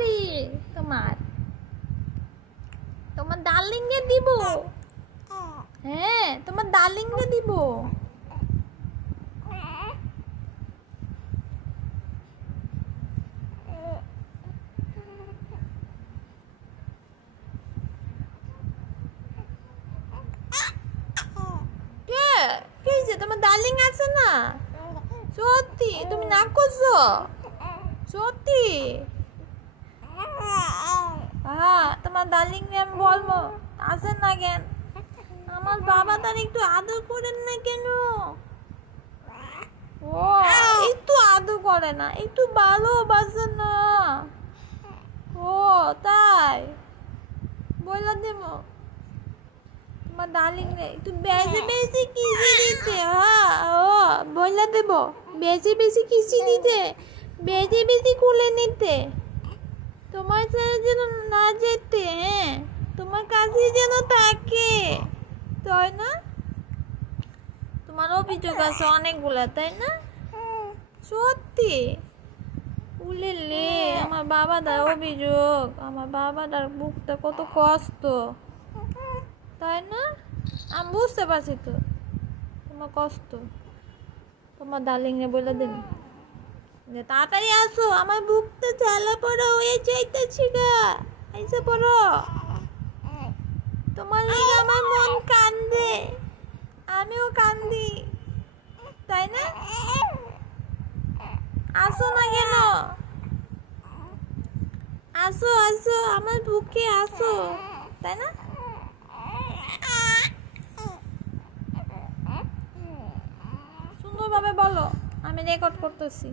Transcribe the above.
তাড়াতাড়ি তোমার তোমার ডার্লিংকে দিব। হ্যাঁ, তোমার ডার্লিংকে দিব। কি হয়েছে? তোমার ডার্লিং আছে না? সত্যি তুমি না করছো? সত্যি? হ্যাঁ, তোমার ডার্লিং আমি বলবো আসেন না কেন? আমার বাবা তার একটু আদর করেন না কেন? ও একটু আদর করে না, একটু ভালোবাসে না। ও তাই বলে দেব তোমার ডার্লিং রে একটু বেশি বেশি কিসি দিতে। হ্যাঁ, ও বলে দেব বেশি বেশি কিসি দিতে, বেশি বেশি কুলে নিতে, তোমার ছেড়ে যেন না যেতে। হ্যাঁ, তোমার কাছে যেন থাকে, তাই না? তোমার অভিযোগ আছে অনেকগুলা, তাই না? সত্যি? উলেলে আমার বাবাটার অভিযোগ, আমার বাবাটার বুকটা কত কষ্ট, তাই না? আমি বুঝতে পারছি তো তোমার কষ্ট। তোমার ডার্লিং রে বলে দেন যে তাড়াতাড়ি আসো, আমার বুকটা জ্বালা পড়া হয়ে যাইতেছি গা, এসে পড়ো। তোমার লিগে আমার মন কান্দে, আমিও কান্দি, তাই না? আসো না কেন? আসো আসো আমার বুকে আসো, তাই না? সুন্দরভাবে বলো, আমি রেকর্ড করতেছি।